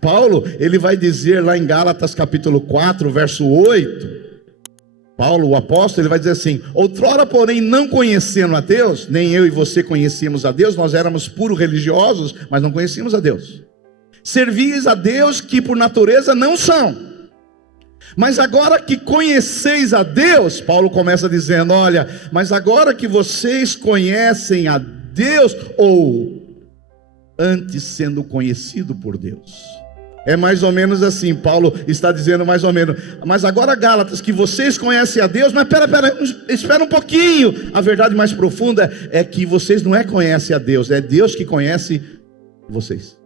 Paulo, ele vai dizer lá em Gálatas capítulo 4, verso 8, Paulo, o apóstolo, ele vai dizer assim: outrora, porém, não conhecendo a Deus, nem eu e você conhecíamos a Deus, nós éramos puro religiosos, mas não conhecíamos a Deus. Servis a Deus que por natureza não são. Mas agora que conheceis a Deus, Paulo começa dizendo: olha, mas agora que vocês conhecem a Deus, ou antes sendo conhecido por Deus. É mais ou menos assim, Paulo está dizendo mais ou menos: mas agora, Gálatas, que vocês conhecem a Deus, mas espera um pouquinho. A verdade mais profunda é que vocês não conhecem a Deus, é Deus que conhece vocês.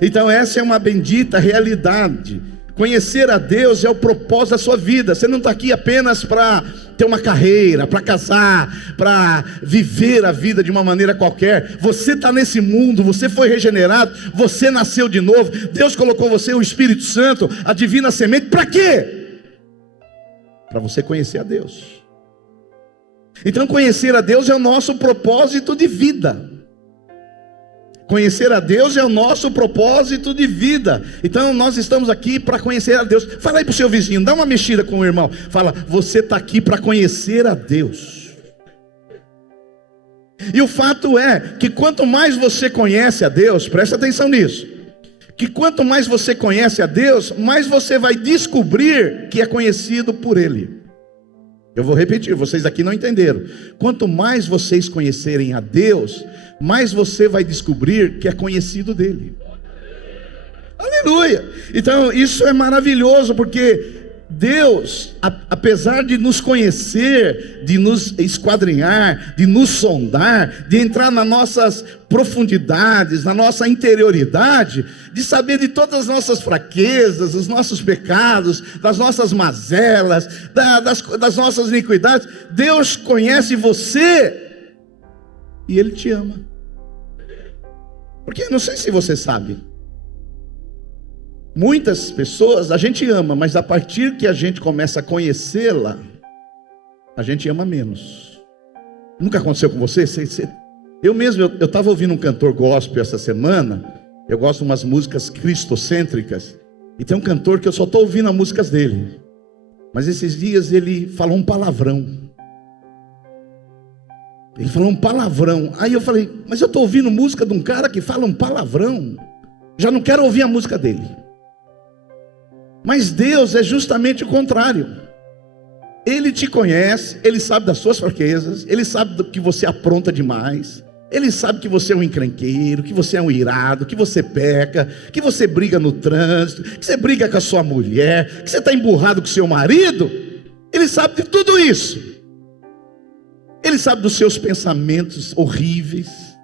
Então essa é uma bendita realidade. Conhecer a Deus é o propósito da sua vida. Você não está aqui apenas para ter uma carreira, para casar, para viver a vida de uma maneira qualquer. Você está nesse mundo, você foi regenerado, você nasceu de novo. Deus colocou você, o Espírito Santo, a divina semente. Para quê? Para você conhecer a Deus. Então conhecer a Deus é o nosso propósito de vida. Conhecer a Deus é o nosso propósito de vida. Então nós estamos aqui para conhecer a Deus. Fala aí para o seu vizinho, dá uma mexida com o irmão. Fala: você está aqui para conhecer a Deus. E o fato é que quanto mais você conhece a Deus, presta atenção nisso, que quanto mais você conhece a Deus, mais você vai descobrir que é conhecido por Ele. Eu vou repetir, vocês aqui não entenderam. Quanto mais vocês conhecerem a Deus, mais você vai descobrir que é conhecido dele. Aleluia! Então isso é maravilhoso, porque Deus, apesar de nos conhecer, de nos esquadrinhar, de nos sondar, de entrar nas nossas profundidades, na nossa interioridade, de saber de todas as nossas fraquezas, os nossos pecados, das nossas mazelas, das nossas iniquidades, Deus conhece você e Ele te ama. Porque eu não sei se você sabe, muitas pessoas a gente ama, mas a partir que a gente começa a conhecê-la, a gente ama menos. Nunca aconteceu com você? Eu mesmo, eu estava ouvindo um cantor gospel essa semana. Eu gosto de umas músicas cristocêntricas, e tem um cantor que eu só estou ouvindo as músicas dele, mas esses dias ele falou um palavrão. Ele falou um palavrão. Aí eu falei: mas eu estou ouvindo música de um cara que fala um palavrão, já não quero ouvir a música dele. Mas Deus é justamente o contrário. Ele te conhece, Ele sabe das suas fraquezas, Ele sabe do que você apronta demais, Ele sabe que você é um encrenqueiro, que você é um irado, que você peca, que você briga no trânsito, que você briga com a sua mulher, que você está emburrado com o seu marido. Ele sabe de tudo isso. Ele sabe dos seus pensamentos horríveis.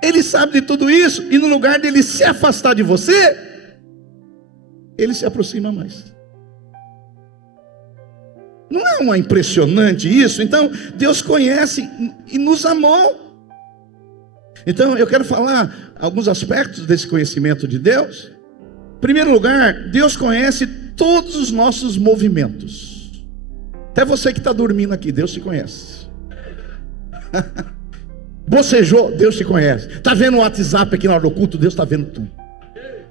Ele sabe de tudo isso, e no lugar dele se afastar de você, Ele se aproxima mais. Não é uma impressionante isso? Então Deus conhece e nos amou. Então eu quero falar alguns aspectos desse conhecimento de Deus. Em primeiro lugar, Deus conhece todos os nossos movimentos. Até você que está dormindo aqui, Deus te conhece. Bocejou, Deus te conhece. Está vendo o WhatsApp aqui na hora do culto, Deus está vendo tudo.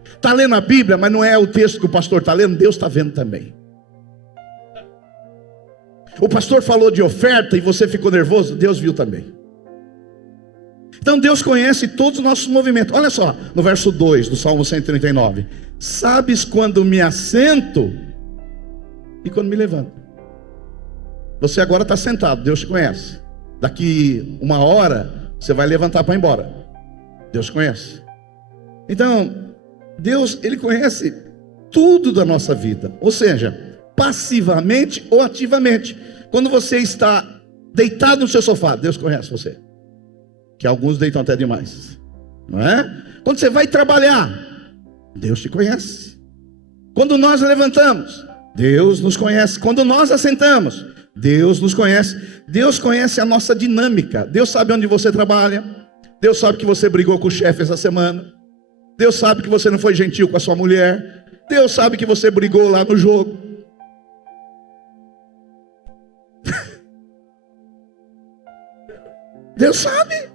Está lendo a Bíblia, mas não é o texto que o pastor está lendo, Deus está vendo também. O pastor falou de oferta e você ficou nervoso, Deus viu também. Então Deus conhece todos os nossos movimentos. Olha só, no verso 2 do Salmo 139. Sabes quando me assento e quando me levanto. Você agora está sentado, Deus te conhece. Daqui uma hora você vai levantar para ir embora, Deus conhece. Então Deus, Ele conhece tudo da nossa vida. Ou seja, passivamente ou ativamente. Quando você está deitado no seu sofá, Deus conhece você. Que alguns deitam até demais, não é? Quando você vai trabalhar, Deus te conhece. Quando nós levantamos, Deus nos conhece. Quando nós assentamos, Deus nos conhece. Deus conhece a nossa dinâmica. Deus sabe onde você trabalha. Deus sabe que você brigou com o chefe essa semana. Deus sabe que você não foi gentil com a sua mulher. Deus sabe que você brigou lá no jogo. Deus sabe.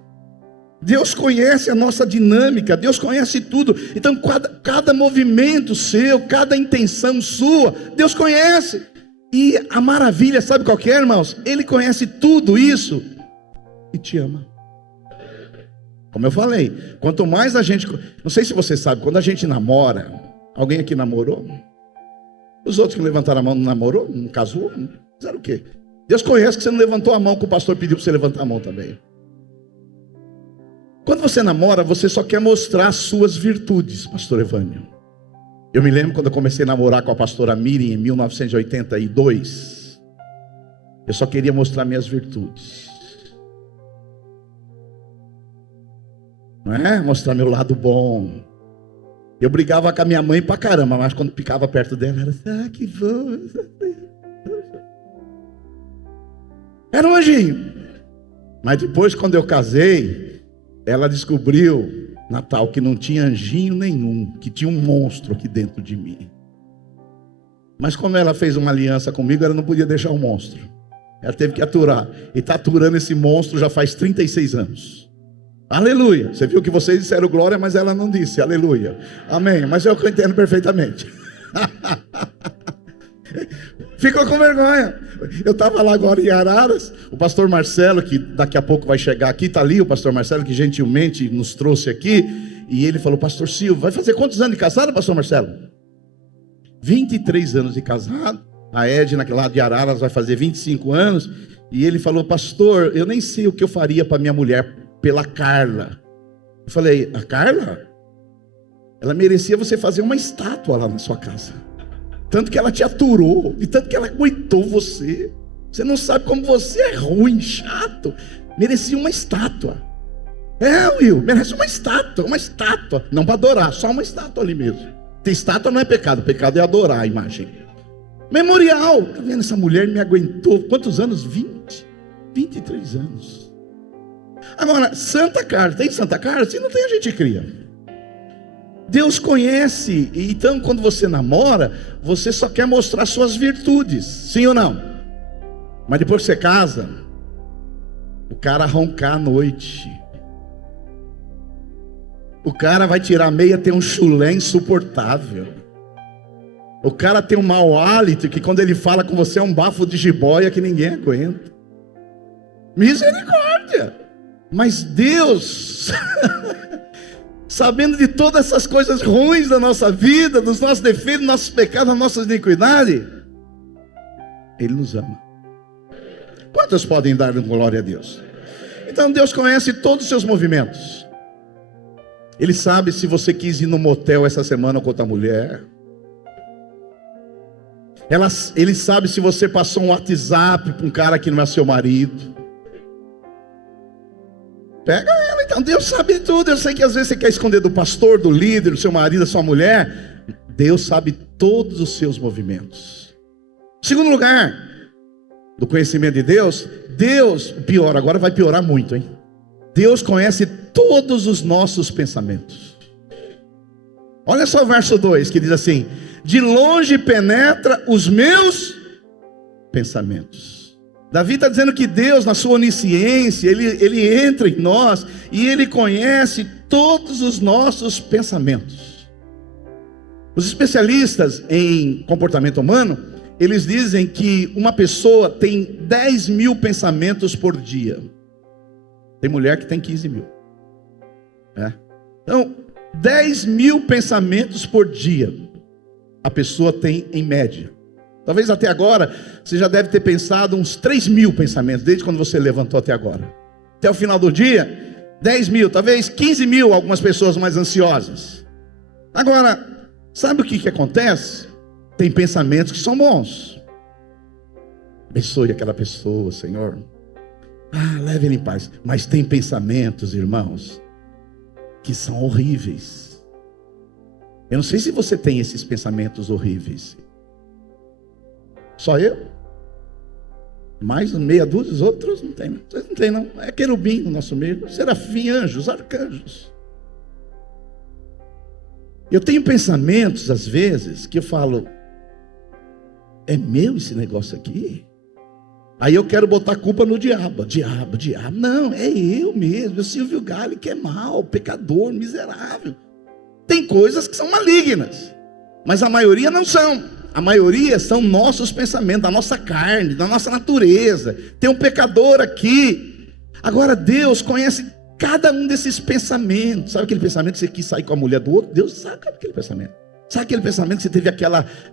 Deus conhece a nossa dinâmica, Deus conhece tudo. Então cada movimento seu, cada intenção sua, Deus conhece. E a maravilha, sabe qual que é, irmãos? Ele conhece tudo isso e te ama. Como eu falei, quanto mais a gente... Não sei se você sabe, quando a gente namora, alguém aqui namorou? Os outros que levantaram a mão não namorou? Não casou? Fizeram o quê? Deus conhece que você não levantou a mão, que o pastor pediu para você levantar a mão também. Quando você namora, você só quer mostrar as suas virtudes, pastor Evânio. Eu me lembro quando eu comecei a namorar com a pastora Miriam em 1982. Eu só queria mostrar minhas virtudes. Não é? Mostrar meu lado bom. Eu brigava com a minha mãe pra caramba, mas quando ficava perto dela, era assim, que bom. Era um anjinho. Mas depois, quando eu casei, ela descobriu, Natal, que não tinha anjinho nenhum, que tinha um monstro aqui dentro de mim. Mas como ela fez uma aliança comigo, ela não podia deixar o monstro. Ela teve que aturar. E está aturando esse monstro já faz 36 anos. Aleluia. Você viu que vocês disseram glória, mas ela não disse aleluia. Amém. Mas eu entendo perfeitamente. Ficou com vergonha. Eu estava lá agora em Araras. O pastor Marcelo, que daqui a pouco vai chegar aqui, está ali o pastor Marcelo, que gentilmente nos trouxe aqui. E ele falou, pastor Silvio, vai fazer quantos anos de casado, pastor Marcelo? 23 anos de casado. A Edna, lá de Araras, vai fazer 25 anos. E ele falou, pastor, eu nem sei o que eu faria para minha mulher, pela Carla. Eu falei, a Carla? Ela merecia você fazer uma estátua lá na sua casa. Tanto que ela te aturou, e tanto que ela aguentou você. Você não sabe como você é ruim, chato. Merecia uma estátua. Will, merece uma estátua, uma estátua. Não para adorar, só uma estátua ali mesmo. Ter estátua não é pecado, pecado é adorar a imagem. Memorial, tá vendo? Essa mulher me aguentou, quantos anos? 23 anos. Agora, Santa Carla, tem Santa Carla? Se não tem, a gente cria. Deus conhece, e então quando você namora, você só quer mostrar suas virtudes, sim ou não? Mas depois que você casa, o cara roncar à noite, o cara vai tirar a meia, tem um chulé insuportável, o cara tem um mau hálito, que quando ele fala com você é um bafo de jiboia que ninguém aguenta. Misericórdia. Mas Deus sabendo de todas essas coisas ruins da nossa vida, dos nossos defeitos, dos nossos pecados, das nossas iniquidades, Ele nos ama. Quantos podem dar glória a Deus? Então Deus conhece todos os seus movimentos. Ele sabe se você quis ir no motel essa semana com outra mulher. Ele sabe se você passou um WhatsApp para um cara que não é seu marido. Pega ela, então Deus sabe tudo. Eu sei que às vezes você quer esconder do pastor, do líder, do seu marido, da sua mulher. Deus sabe todos os seus movimentos. Segundo lugar, do conhecimento de Deus, pior, agora vai piorar muito, hein? Deus conhece todos os nossos pensamentos. Olha só o verso 2 que diz assim: de longe penetra os meus pensamentos. Davi está dizendo que Deus, na sua onisciência, ele entra em nós e Ele conhece todos os nossos pensamentos. Os especialistas em comportamento humano, eles dizem que uma pessoa tem 10 mil pensamentos por dia. Tem mulher que tem 15 mil. Então, 10 mil pensamentos por dia a pessoa tem em média. Talvez até agora, você já deve ter pensado uns 3 mil pensamentos, desde quando você levantou até agora. Até o final do dia, 10 mil, talvez 15 mil, algumas pessoas mais ansiosas. Agora, sabe o que acontece? Tem pensamentos que são bons. Abençoe aquela pessoa, Senhor. Leve ele em paz. Mas tem pensamentos, irmãos, que são horríveis. Eu não sei se você tem esses pensamentos horríveis. Só eu? Mais meia dúzia, os outros não tem. Vocês não tem não. É querubim no nosso meio, serafim, anjos, arcanjos. Eu tenho pensamentos às vezes que eu falo: é meu esse negócio aqui? Aí eu quero botar a culpa no diabo. Diabo. Não, é eu mesmo, o Silvio Galli, que é mau, pecador, miserável. Tem coisas que são malignas, mas a maioria não são. A maioria são nossos pensamentos, da nossa carne, da nossa natureza. Tem um pecador aqui. Agora Deus conhece cada um desses pensamentos. Sabe aquele pensamento que você quis sair com a mulher do outro? Deus sabe aquele pensamento. Sabe aquele pensamento que você teve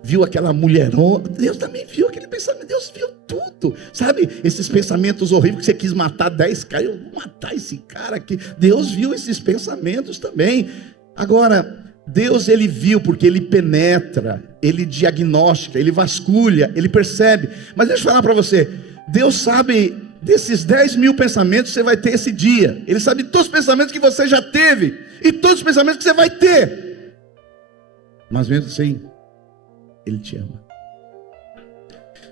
viu aquela mulherona? Deus também viu aquele pensamento. Deus viu tudo. Sabe esses pensamentos horríveis que você quis matar 10 caras? Eu vou matar esse cara aqui. Deus viu esses pensamentos também. Agora, Deus, ele viu porque ele penetra, ele diagnostica, ele vasculha, ele percebe. Mas deixa eu falar para você, Deus sabe desses 10 mil pensamentos que você vai ter esse dia. Ele sabe todos os pensamentos que você já teve e todos os pensamentos que você vai ter. Mas mesmo assim, ele te ama.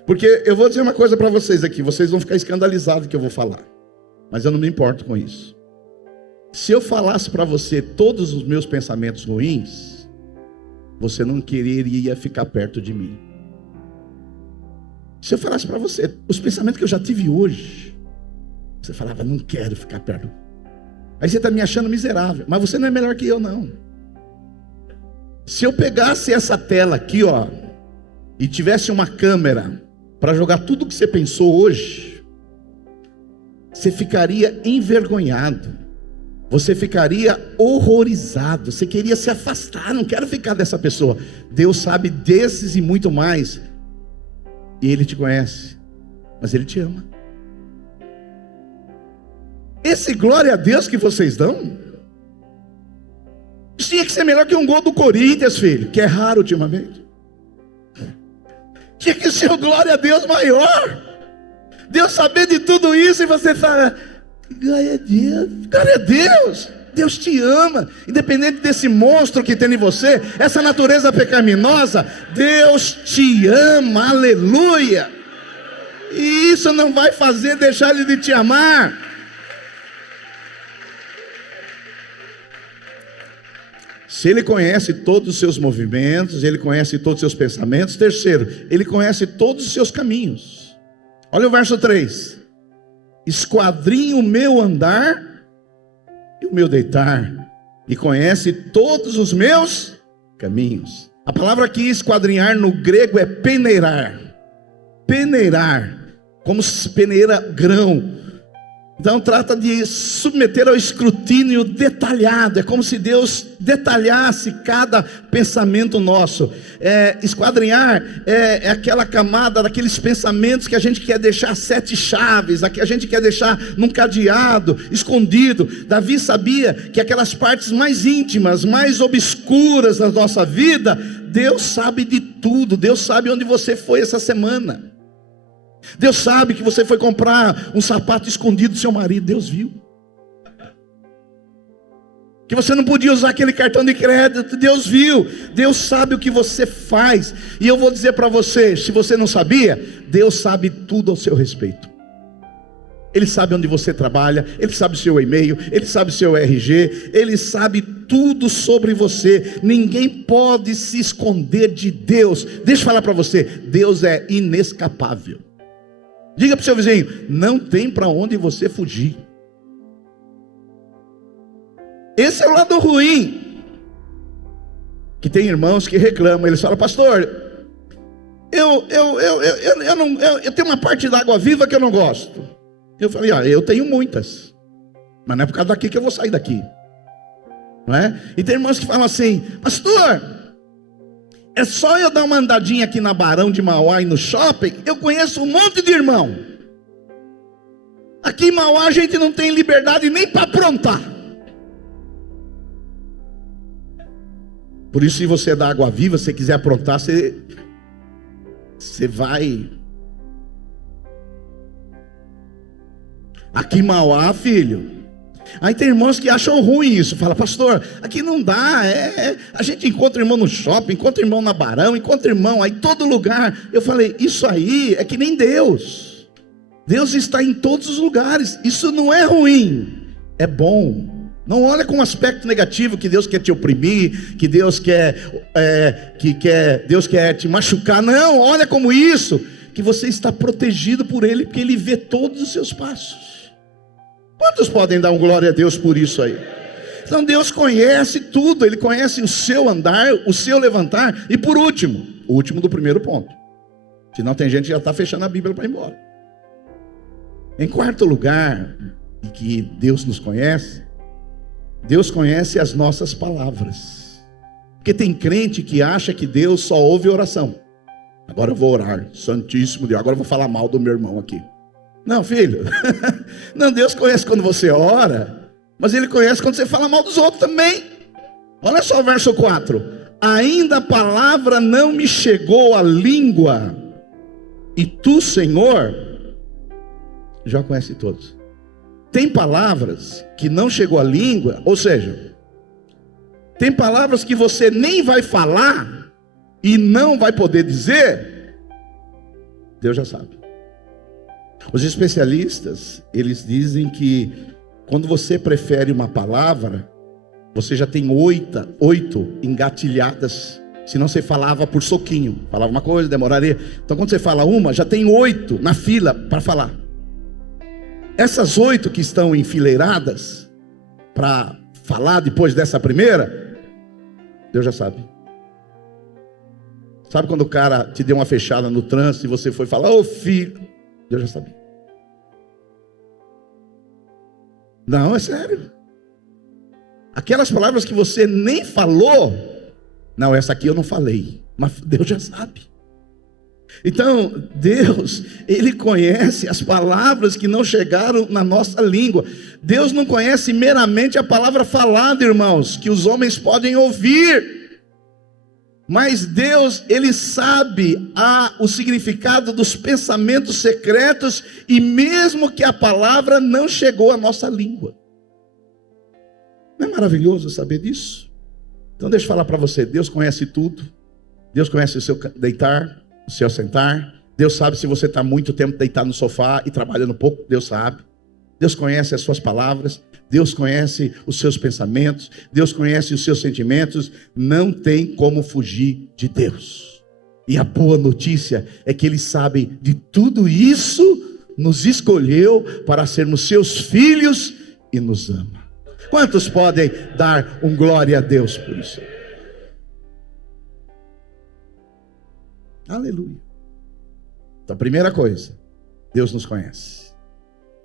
Porque eu vou dizer uma coisa para vocês aqui, vocês vão ficar escandalizados que eu vou falar, mas eu não me importo com isso. Se eu falasse para você todos os meus pensamentos ruins, você não quereria ficar perto de mim. Se eu falasse para você os pensamentos que eu já tive hoje, você falava, não quero ficar perto. Aí você está me achando miserável, mas você não é melhor que eu, não. Se eu pegasse essa tela aqui, ó, e tivesse uma câmera para jogar tudo que você pensou hoje, você ficaria envergonhado. Você ficaria horrorizado, você queria se afastar, não quero ficar dessa pessoa. Deus sabe desses e muito mais, e Ele te conhece, mas Ele te ama. Esse glória a Deus que vocês dão, tinha que ser melhor que um gol do Corinthians, filho, que é raro ultimamente. Tinha que ser um glória a Deus maior. Deus saber de tudo isso e você fala, glória a Deus, glória a Deus. Deus te ama, independente desse monstro que tem em você, essa natureza pecaminosa, Deus te ama, aleluia. E isso não vai fazer deixar Ele de te amar. Se Ele conhece todos os seus movimentos, Ele conhece todos os seus pensamentos. Terceiro, Ele conhece todos os seus caminhos. Olha o verso 3. Esquadrinha o meu andar e o meu deitar, e conhece todos os meus caminhos. A palavra aqui, esquadrinhar, no grego é peneirar. Peneirar, como se peneira grão. Então trata de submeter ao escrutínio detalhado. É como se Deus detalhasse cada pensamento nosso. Esquadrinhar é aquela camada daqueles pensamentos que a gente quer deixar 7 chaves, que a gente quer deixar num cadeado, escondido. Davi sabia que aquelas partes mais íntimas, mais obscuras da nossa vida, Deus sabe de tudo. Deus sabe onde você foi essa semana. Deus sabe que você foi comprar um sapato escondido do seu marido. Deus viu. Que você não podia usar aquele cartão de crédito. Deus viu. Deus sabe o que você faz. E eu vou dizer para você, se você não sabia, Deus sabe tudo ao seu respeito. Ele sabe onde você trabalha, Ele sabe o seu e-mail, Ele sabe o seu RG, Ele sabe tudo sobre você. Ninguém pode se esconder de Deus. Deixa eu falar para você, Deus é inescapável. Diga para o seu vizinho, não tem para onde você fugir. Esse é o lado ruim. Que tem irmãos que reclamam, eles falam, pastor, eu tenho uma parte da água viva que eu não gosto. Eu falei, eu tenho muitas, mas não é por causa daqui que eu vou sair daqui, não é? E tem irmãos que falam assim, pastor, é só eu dar uma andadinha aqui na Barão de Mauá e no shopping, eu conheço um monte de irmão. Aqui em Mauá a gente não tem liberdade nem para aprontar. Por isso, se você é da água viva, se você quiser aprontar, você vai. Aqui em Mauá, filho. Aí tem irmãos que acham ruim isso. Fala, pastor, aqui não dá. A gente encontra irmão no shopping, encontra irmão na Barão, encontra irmão aí em todo lugar. Eu falei, isso aí é que nem Deus. Deus está em todos os lugares. Isso não é ruim, é bom. Não olha com um aspecto negativo que Deus quer te oprimir, que Deus quer Deus quer te machucar. Não, olha como isso. que você está protegido por Ele, porque Ele vê todos os seus passos. Quantos podem dar um glória a Deus por isso aí? Então Deus conhece tudo, Ele conhece o seu andar, o seu levantar. E por último, o último do primeiro ponto, senão tem gente que já está fechando a Bíblia para ir embora. Em quarto lugar, em que Deus nos conhece, Deus conhece as nossas palavras. Porque tem crente que acha que Deus só ouve oração. Agora eu vou orar, Santíssimo Deus, agora eu vou falar mal do meu irmão aqui. Não, filho, não, Deus conhece quando você ora, mas Ele conhece quando você fala mal dos outros também. Olha só o verso 4: ainda a palavra não me chegou à língua, e tu, Senhor, já conhece todos. Tem palavras que não chegou à língua, ou seja, tem palavras que você nem vai falar e não vai poder dizer, Deus já sabe. Os especialistas, eles dizem que quando você prefere uma palavra, você já tem oito engatilhadas. Senão você falava por soquinho, falava uma coisa, demoraria. Então quando você fala uma, já tem 8 na fila para falar. Essas 8 que estão enfileiradas para falar depois dessa primeira, Deus já sabe. Sabe quando o cara te deu uma fechada no trânsito e você foi falar, ô filho, Deus já sabia. Não, é sério. Aquelas palavras que você nem falou, não, essa aqui eu não falei, mas Deus já sabe. Então, Deus, Ele conhece as palavras que não chegaram na nossa língua. Deus não conhece meramente a palavra falada, irmãos, que os homens podem ouvir. Mas Deus, Ele sabe o significado dos pensamentos secretos, e mesmo que a palavra não chegou à nossa língua. Não é maravilhoso saber disso? Então deixa eu falar para você, Deus conhece tudo. Deus conhece o seu deitar, o seu sentar. Deus sabe se você está muito tempo deitado no sofá e trabalhando pouco, Deus sabe. Deus conhece as suas palavras, Deus conhece os seus pensamentos, Deus conhece os seus sentimentos. Não tem como fugir de Deus. E a boa notícia é que Ele sabe de tudo isso, nos escolheu para sermos seus filhos e nos ama. Quantos podem dar um glória a Deus por isso? Aleluia. Então, primeira coisa, Deus nos conhece.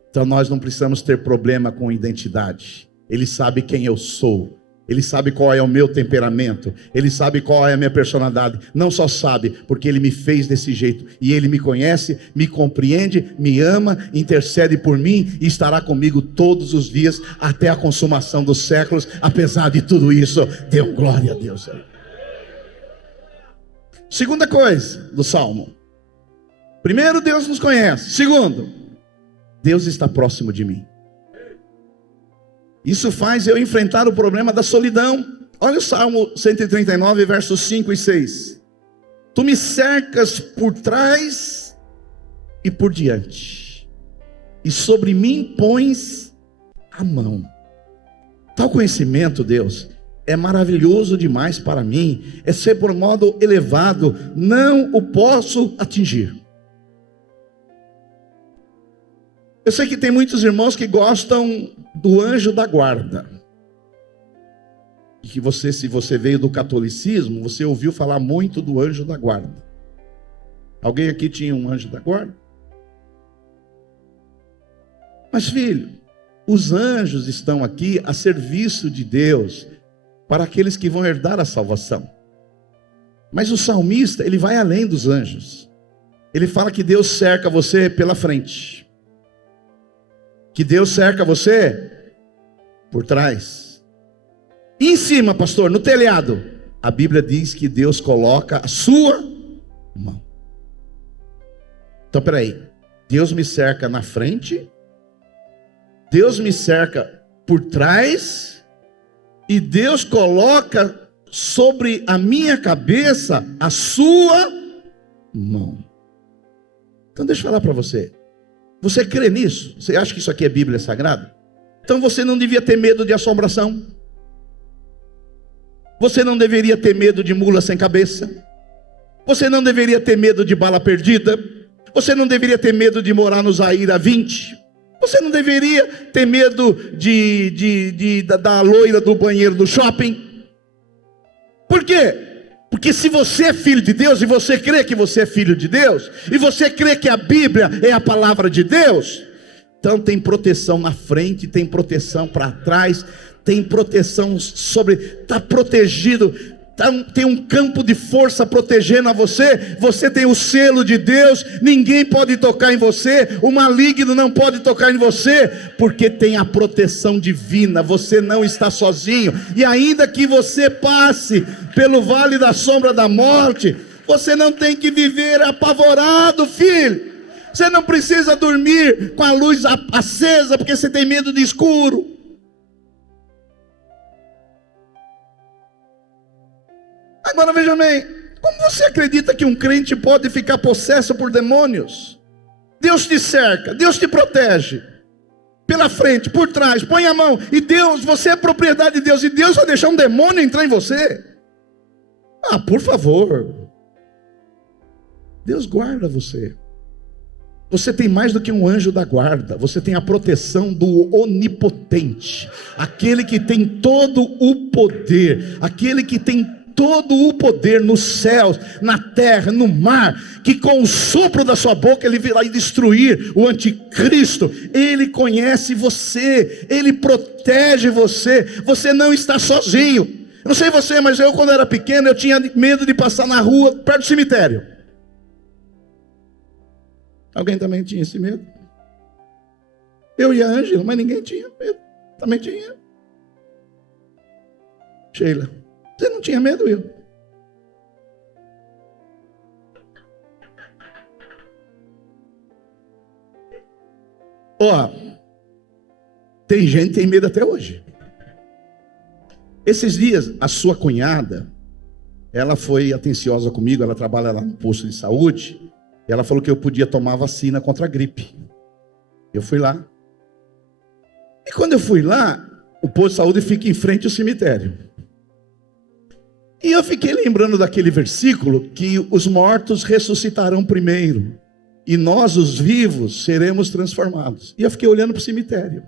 Então nós não precisamos ter problema com identidade. Ele sabe quem eu sou. Ele sabe qual é o meu temperamento. Ele sabe qual é a minha personalidade. Não só sabe, porque Ele me fez desse jeito. E Ele me conhece, me compreende, me ama, intercede por mim e estará comigo todos os dias até a consumação dos séculos. Apesar de tudo isso, dê glória a Deus aí. Segunda coisa do Salmo. Primeiro, Deus nos conhece. Segundo, Deus está próximo de mim. Isso faz eu enfrentar o problema da solidão. Olha o Salmo 139, versos 5 e 6. Tu me cercas por trás e por diante, e sobre mim pões a mão. Tal conhecimento, Deus, é maravilhoso demais para mim. É ser por modo elevado, não o posso atingir. Eu sei que tem muitos irmãos que gostam do anjo da guarda. E que você, se você veio do catolicismo, você ouviu falar muito do anjo da guarda. Alguém aqui tinha um anjo da guarda? Mas filho, os anjos estão aqui a serviço de Deus, para aqueles que vão herdar a salvação. Mas o salmista, ele vai além dos anjos. Ele fala que Deus cerca você pela frente. Que Deus cerca você por trás. E em cima, pastor, no telhado, a Bíblia diz que Deus coloca a sua mão. Então, peraí. Deus me cerca na frente, Deus me cerca por trás, e Deus coloca sobre a minha cabeça a sua mão. Então deixa eu falar para você. Você crê nisso? Você acha que isso aqui é Bíblia Sagrada? Então você não devia ter medo de assombração. Você não deveria ter medo de mula sem cabeça. Você não deveria ter medo de bala perdida. Você não deveria ter medo de morar no Zaira 20. Você não deveria ter medo da loira do banheiro do shopping. Por quê? Porque se você é filho de Deus, e você crê que você é filho de Deus, e você crê que a Bíblia é a palavra de Deus, então tem proteção na frente, tem proteção para trás, tem proteção está protegido, tem um campo de força protegendo a você. Você tem o selo de Deus, ninguém pode tocar em você, o maligno não pode tocar em você, porque tem a proteção divina. Você não está sozinho, e ainda que você passe pelo vale da sombra da morte, você não tem que viver apavorado, filho. Você não precisa dormir com a luz acesa, porque você tem medo de escuro. Agora veja bem, como você acredita que um crente pode ficar possesso por demônios? Deus te cerca, Deus te protege, pela frente, por trás, põe a mão, e Deus, você é propriedade de Deus, e Deus vai deixar um demônio entrar em você? Ah, por favor. Deus guarda você. Você tem mais do que um anjo da guarda. Você tem a proteção do onipotente, aquele que tem todo o poder, aquele que tem todo o poder nos céus, na terra, no mar, que com o sopro da sua boca ele virá destruir o anticristo. Ele conhece você, ele protege você. Você não está sozinho. Eu não sei você, mas eu, quando era pequeno, eu tinha medo de passar na rua perto do cemitério. Alguém também tinha esse medo? Eu e a Ângela, mas ninguém tinha medo. Também tinha. Sheila, você não tinha medo, eu? Ó, tem gente que tem medo até hoje. Esses dias, a sua cunhada, ela foi atenciosa comigo, ela trabalha lá no posto de saúde, e ela falou que eu podia tomar vacina contra a gripe. Eu fui lá. E quando eu fui lá, o posto de saúde fica em frente ao cemitério. E eu fiquei lembrando daquele versículo que os mortos ressuscitarão primeiro, e nós, os vivos, seremos transformados. E eu fiquei olhando para o cemitério.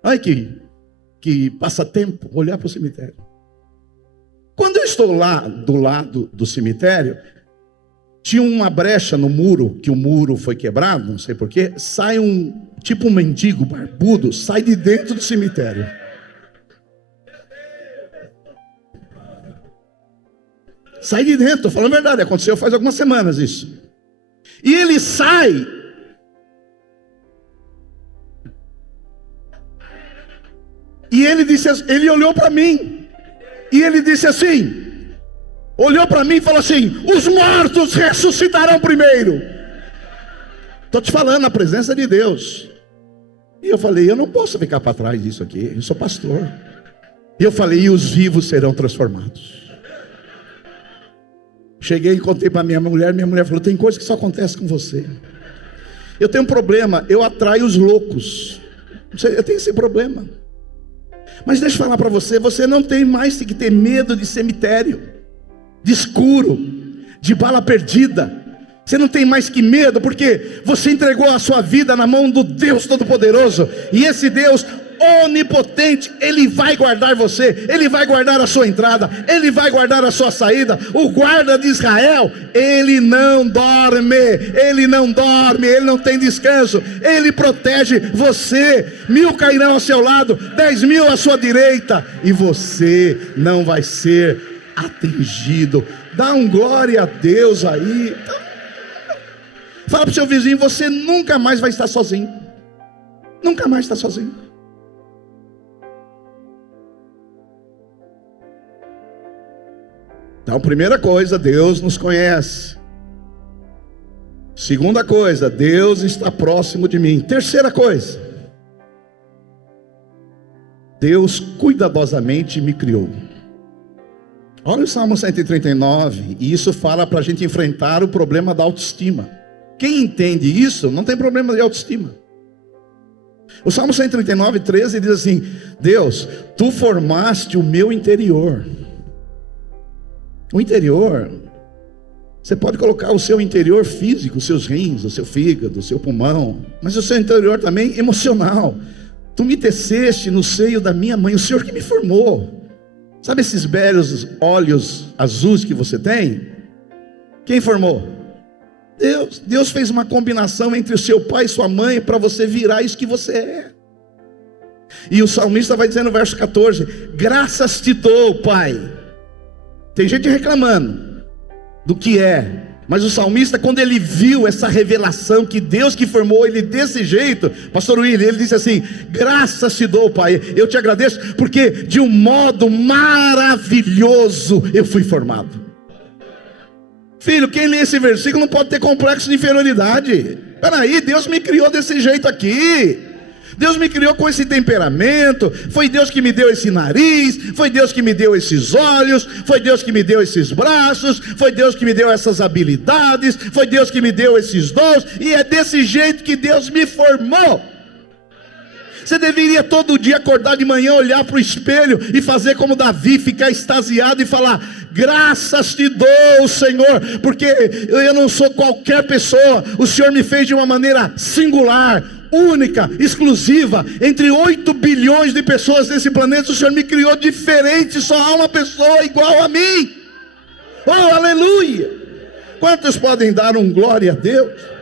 Ai, que passatempo, olhar para o cemitério. Quando eu estou lá do lado do cemitério, tinha uma brecha no muro, que o muro foi quebrado, não sei porquê, sai tipo um mendigo barbudo, sai de dentro do cemitério. Sai de dentro, estou falando a verdade, aconteceu faz algumas semanas isso. E ele sai, e ele olhou para mim, e ele disse assim, olhou para mim e falou assim: os mortos ressuscitarão primeiro. Estou te falando, a presença de Deus. E eu falei, eu não posso ficar para trás disso aqui, eu sou pastor. E eu falei, e os vivos serão transformados. Cheguei e contei para minha mulher falou, tem coisa que só acontece com você. Eu tenho um problema, eu atraio os loucos. Eu tenho esse problema. Mas deixa eu falar para você, você não tem mais que ter medo de cemitério, de escuro, de bala perdida. Você não tem mais que medo, porque você entregou a sua vida na mão do Deus Todo-Poderoso. E esse Deus onipotente, Ele vai guardar você, Ele vai guardar a sua entrada, Ele vai guardar a sua saída. O guarda de Israel, Ele não dorme, Ele não tem descanso, Ele protege você. 1000 cairão ao seu lado, 10.000 à sua direita, e você não vai ser atingido. Dá um glória a Deus aí. Fala para o seu vizinho, você nunca mais vai estar sozinho. Nunca mais está sozinho. Então, primeira coisa, Deus nos conhece. Segunda coisa, Deus está próximo de mim. Terceira coisa, Deus cuidadosamente me criou. Olha o Salmo 139, e isso fala para a gente enfrentar o problema da autoestima. Quem entende isso, não tem problema de autoestima. O Salmo 139, 13 diz assim: Deus, Tu formaste o meu interior. O interior Você pode colocar o seu interior físico, os seus rins, o seu fígado, o seu pulmão, mas o seu interior também emocional. Tu me teceste no seio da minha mãe, o Senhor que me formou. Sabe esses belos olhos azuis que você tem? Quem formou? Deus. Deus fez uma combinação entre o seu pai e sua mãe para você virar isso que você é. E o salmista vai dizer no verso 14: graças te dou, Pai. Tem gente reclamando do que é, mas o salmista, quando ele viu essa revelação que Deus que formou ele desse jeito, pastor William, ele disse assim: graças te dou, Pai, eu te agradeço porque de um modo maravilhoso eu fui formado. Filho, quem lê esse versículo não pode ter complexo de inferioridade. Peraí, Deus me criou desse jeito aqui, Deus me criou com esse temperamento, foi Deus que me deu esse nariz, foi Deus que me deu esses olhos, foi Deus que me deu esses braços, foi Deus que me deu essas habilidades, foi Deus que me deu esses dons, e é desse jeito que Deus me formou. Você deveria todo dia acordar de manhã, olhar para o espelho e fazer como Davi, ficar extasiado e falar: graças te dou, Senhor, porque eu não sou qualquer pessoa, o Senhor me fez de uma maneira singular, única, exclusiva. Entre 8 bilhões de pessoas nesse planeta, o Senhor me criou diferente, só há uma pessoa igual a mim. Oh, aleluia! Quantos podem dar um glória a Deus?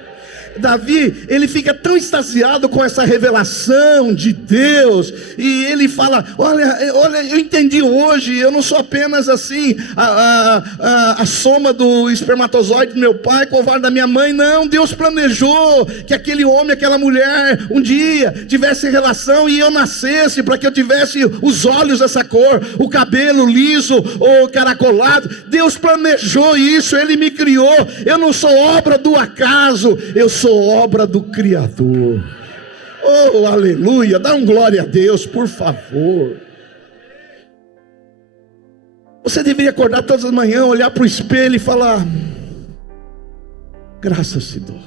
Davi, ele fica tão extasiado com essa revelação de Deus, e ele fala: olha, eu entendi hoje, eu não sou apenas assim a soma do espermatozoide do meu pai com o ovário da minha mãe. Não, Deus planejou que aquele homem, aquela mulher um dia tivesse relação e eu nascesse, para que eu tivesse os olhos dessa cor, o cabelo liso ou caracolado. Deus planejou isso, Ele me criou. Eu não sou obra do acaso, eu sou obra do Criador. Oh, aleluia! Dá um glória a Deus, por favor. Você deveria acordar todas as manhãs, olhar para o espelho e falar: graças te dou,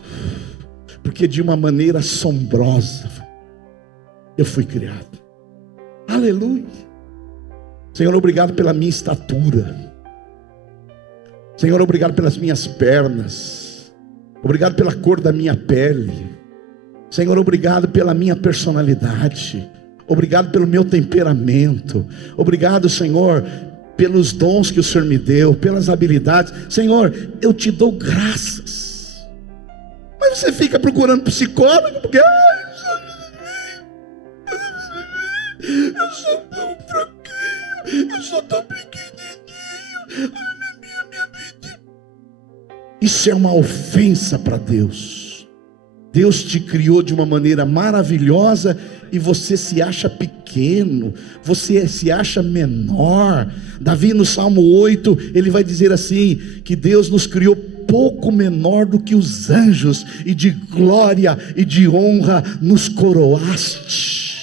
porque de uma maneira assombrosa eu fui criado. Aleluia. Senhor, obrigado pela minha estatura. Senhor, obrigado pelas minhas pernas. Obrigado pela cor da minha pele. Senhor, obrigado pela minha personalidade. Obrigado pelo meu temperamento. Obrigado, Senhor, pelos dons que o Senhor me deu, pelas habilidades. Senhor, eu te dou graças. Mas você fica procurando psicólogo, porque eu sou tão fraquinho, eu sou tão pequenininho. Isso é uma ofensa para Deus. Deus te criou de uma maneira maravilhosa e você se acha pequeno, você se acha menor. Davi no Salmo 8, ele vai dizer assim, que Deus nos criou pouco menor do que os anjos, e de glória e de honra nos coroaste.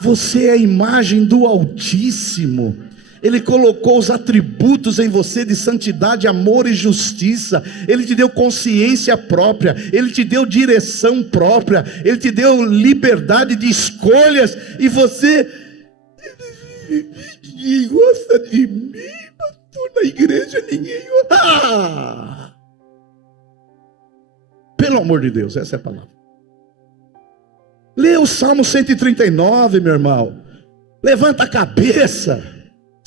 Você é a imagem do Altíssimo. Ele colocou os atributos em você de santidade, amor e justiça. Ele te deu consciência própria, Ele te deu direção própria, Ele te deu liberdade de escolhas. E você: ninguém gosta de mim, pastor, na igreja ninguém gosta. Pelo amor de Deus, essa é a palavra. Lê o Salmo 139, meu irmão. Levanta a cabeça.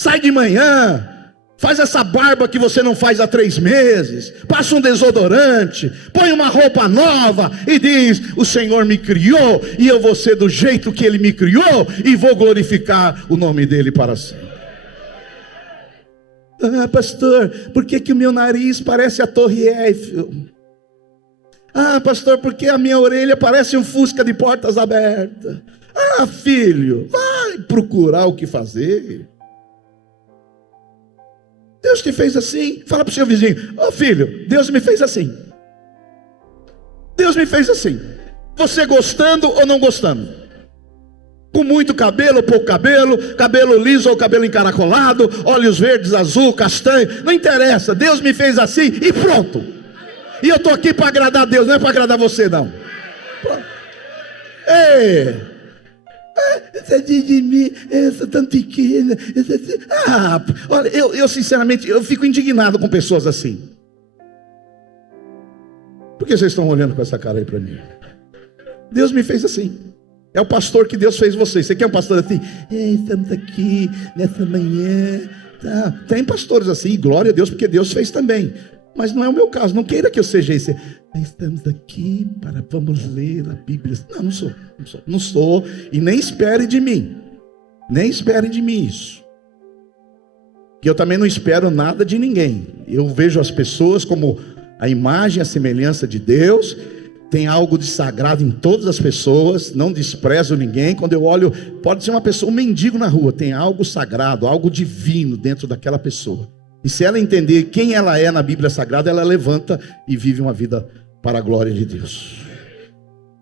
Sai de manhã, faz essa barba que você não faz há 3 meses, passa um desodorante, põe uma roupa nova e diz: o Senhor me criou e eu vou ser do jeito que Ele me criou e vou glorificar o nome dEle para sempre. Ah, pastor, por que o meu nariz parece a Torre Eiffel? Ah, pastor, por que a minha orelha parece um Fusca de portas abertas? Ah, filho, vai procurar o que fazer. Deus te fez assim. Fala para o seu vizinho: ó, filho, Deus me fez assim. Deus me fez assim. Você gostando ou não gostando, com muito cabelo ou pouco cabelo, cabelo liso ou cabelo encaracolado, olhos verdes, azul, castanho, não interessa. Deus me fez assim e pronto. E eu estou aqui para agradar a Deus, não é para agradar você não. Ei, Tadinho de mim, eu sou tão pequena. Olha, eu sinceramente, eu fico indignado com pessoas assim. Por que vocês estão olhando com essa cara aí para mim? Deus me fez assim. É o pastor que Deus fez você. Você quer um pastor assim? Estamos aqui nessa manhã. Tá. Tem pastores assim, glória a Deus, porque Deus fez também. Mas não é o meu caso. Não queira que eu seja esse. Estamos aqui vamos ler a Bíblia. Não, não sou. E nem espere de mim. Nem espere de mim isso. Que eu também não espero nada de ninguém. Eu vejo as pessoas como a imagem, a semelhança de Deus. Tem algo de sagrado em todas as pessoas. Não desprezo ninguém. Quando eu olho, pode ser uma pessoa, um mendigo na rua. Tem algo sagrado, algo divino dentro daquela pessoa. E se ela entender quem ela é na Bíblia Sagrada, ela levanta e vive uma vida para a glória de Deus.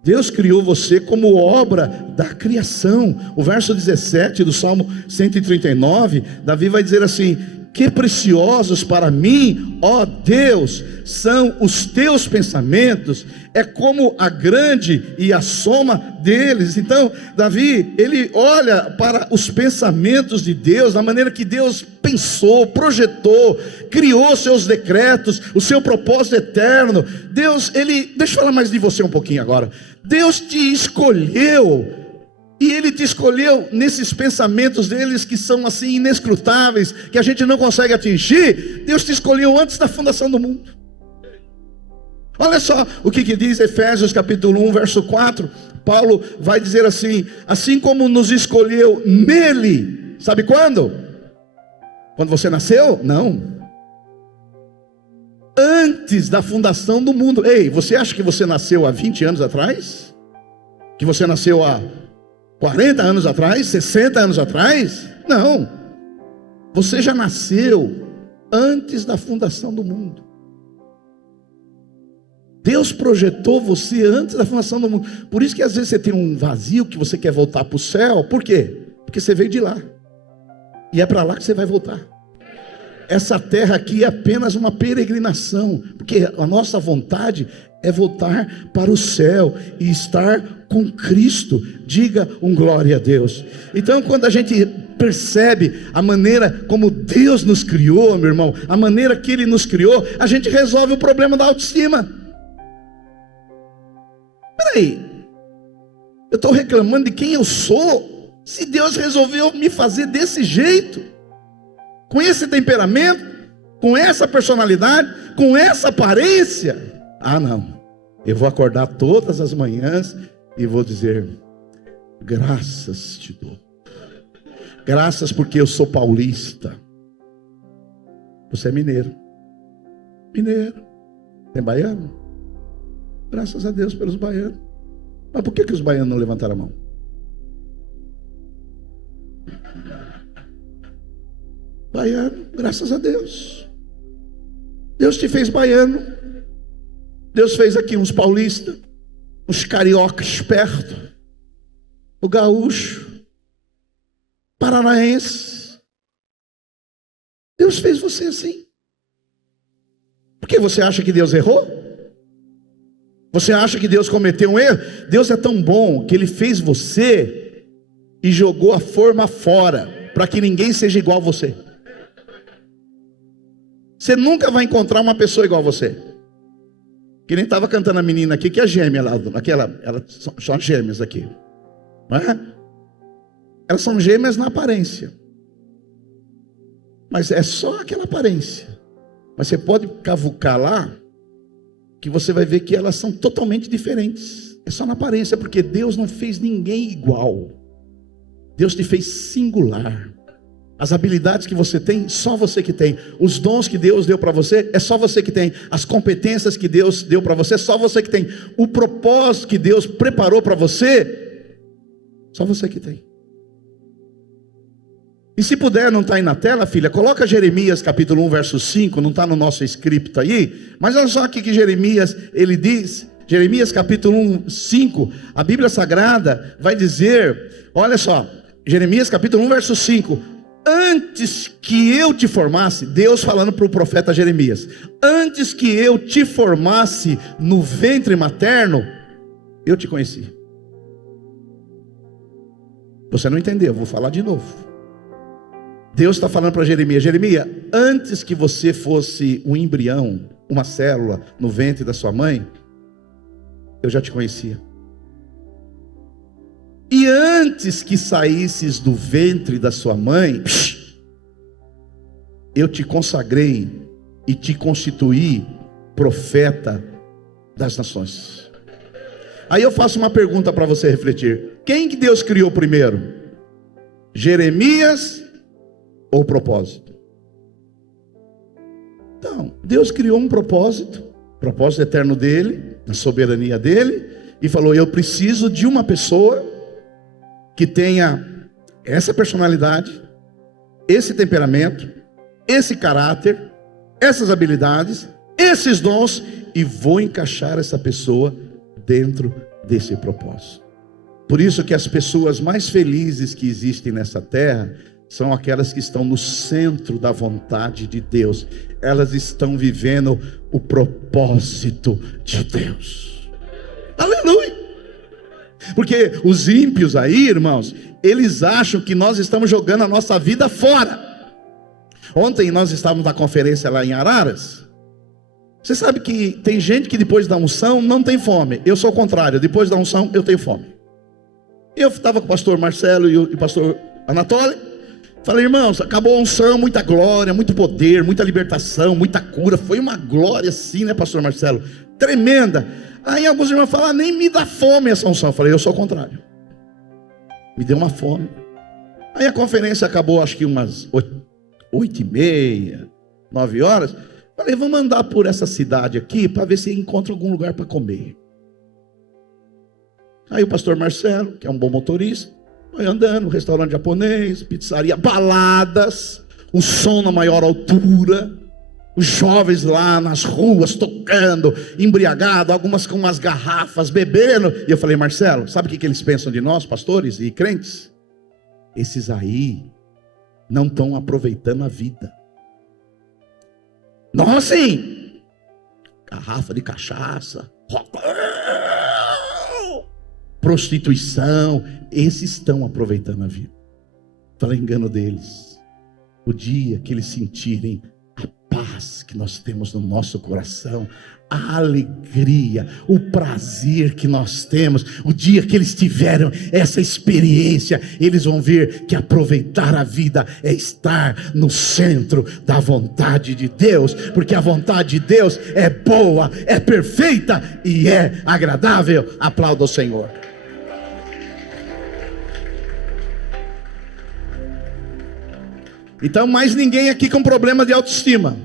Deus criou você como obra da criação. O verso 17 do Salmo 139, Davi vai dizer assim: que preciosos para mim, ó Deus, são os teus pensamentos, é como a grande e a soma deles. Então, Davi, ele olha para os pensamentos de Deus, a maneira que Deus pensou, projetou, criou seus decretos, o seu propósito eterno. Deus, deixa eu falar mais de você um pouquinho agora. Deus te escolheu. E Ele te escolheu nesses pensamentos deles que são assim inescrutáveis, que a gente não consegue atingir. Deus te escolheu antes da fundação do mundo. Olha só o que diz Efésios capítulo 1, verso 4. Paulo vai dizer assim como nos escolheu nele. Sabe quando? Quando você nasceu? Não. Antes da fundação do mundo. Ei, você acha que você nasceu há 20 anos atrás? Que você nasceu há 40 anos atrás, 60 anos atrás? Não. Você já nasceu antes da fundação do mundo. Deus projetou você antes da fundação do mundo. Por isso que às vezes você tem um vazio que você quer voltar para o céu. Por quê? Porque você veio de lá. E é para lá que você vai voltar. Essa terra aqui é apenas uma peregrinação. Porque a nossa vontade é voltar para o céu e estar com Cristo. Diga um glória a Deus. Então, quando a gente percebe a maneira como Deus nos criou, meu irmão, a maneira que Ele nos criou, a gente resolve o problema da autoestima. Peraí, eu estou reclamando de quem eu sou, se Deus resolveu me fazer desse jeito, com esse temperamento, com essa personalidade, com essa aparência. Não, eu vou acordar todas as manhãs e vou dizer: graças te dou. Graças porque eu sou paulista. Você é mineiro. Mineiro. Tem baiano? Graças a Deus pelos baianos. Mas por que os baianos não levantaram a mão? Baiano, graças a Deus. Deus te fez baiano. Deus fez aqui uns paulistas, uns carioca esperto, o gaúcho, paranaense. Deus fez você assim. Por que você acha que Deus errou? Você acha que Deus cometeu um erro? Deus é tão bom que Ele fez você e jogou a forma fora, para que ninguém seja igual a você. Você nunca vai encontrar uma pessoa igual a você. Que nem estava cantando a menina aqui, que é gêmea lá, elas são gêmeas aqui, não é? Elas são gêmeas na aparência, mas é só aquela aparência. Mas você pode cavucar lá, que você vai ver que elas são totalmente diferentes. É só na aparência, porque Deus não fez ninguém igual. Deus te fez singular. As habilidades que você tem, só você que tem. Os dons que Deus deu para você, é só você que tem. As competências que Deus deu para você, só você que tem. O propósito que Deus preparou para você, só você que tem. E se puder, não está aí na tela, filha, coloca Jeremias capítulo 1, verso 5, não está no nosso script aí, mas olha só o que Jeremias, ele diz, Jeremias capítulo 1, 5, a Bíblia Sagrada vai dizer, olha só, Jeremias capítulo 1, verso 5, antes que eu te formasse, Deus falando para o profeta Jeremias, antes que eu te formasse no ventre materno, eu te conheci. Você não entendeu, vou falar de novo. Deus está falando para Jeremias: Jeremias, antes que você fosse um embrião, uma célula no ventre da sua mãe, eu já te conhecia. E antes que saísses do ventre da sua mãe, eu te consagrei e te constituí profeta das nações. Aí eu faço uma pergunta para você refletir: quem que Deus criou primeiro? Jeremias ou propósito? Então, Deus criou um propósito eterno dele, na soberania dele, e falou: eu preciso de uma pessoa que tenha essa personalidade, esse temperamento, esse caráter, essas habilidades, esses dons, e vou encaixar essa pessoa dentro desse propósito. Por isso que as pessoas mais felizes que existem nessa terra são aquelas que estão no centro da vontade de Deus. Elas estão vivendo o propósito de Deus. Aleluia! Porque os ímpios aí, irmãos, eles acham que nós estamos jogando a nossa vida fora. Ontem nós estávamos na conferência lá em Araras. Você sabe que tem gente que depois da unção não tem fome. Eu sou o contrário, depois da unção eu tenho fome. Eu estava com o pastor Marcelo e o pastor Anatólio. Falei: irmãos, acabou a unção, muita glória, muito poder, muita libertação, muita cura. Foi uma glória assim, né, pastor Marcelo? Tremenda. Aí alguns irmãos falam: nem me dá fome essa unção. Eu falei: eu sou o contrário. Me deu uma fome. Aí a conferência acabou, acho que umas 8h30, 9 horas. Falei: vamos andar por essa cidade aqui para ver se encontra algum lugar para comer. Aí o pastor Marcelo, que é um bom motorista, foi andando, restaurante japonês, pizzaria, baladas, o som na maior altura, os jovens lá nas ruas tocando, embriagados, algumas com umas garrafas, bebendo. E eu falei: Marcelo, sabe o que eles pensam de nós, pastores e crentes? Esses aí não estão aproveitando a vida. Nós sim, garrafa de cachaça, prostituição, esses estão aproveitando a vida. Para engano deles, o dia que eles sentirem a paz que nós temos no nosso coração, a alegria, o prazer que nós temos, o dia que eles tiveram essa experiência, eles vão ver que aproveitar a vida é estar no centro da vontade de Deus, porque a vontade de Deus é boa, é perfeita e é agradável. Aplauda o Senhor. Então, mais ninguém aqui com problema de autoestima.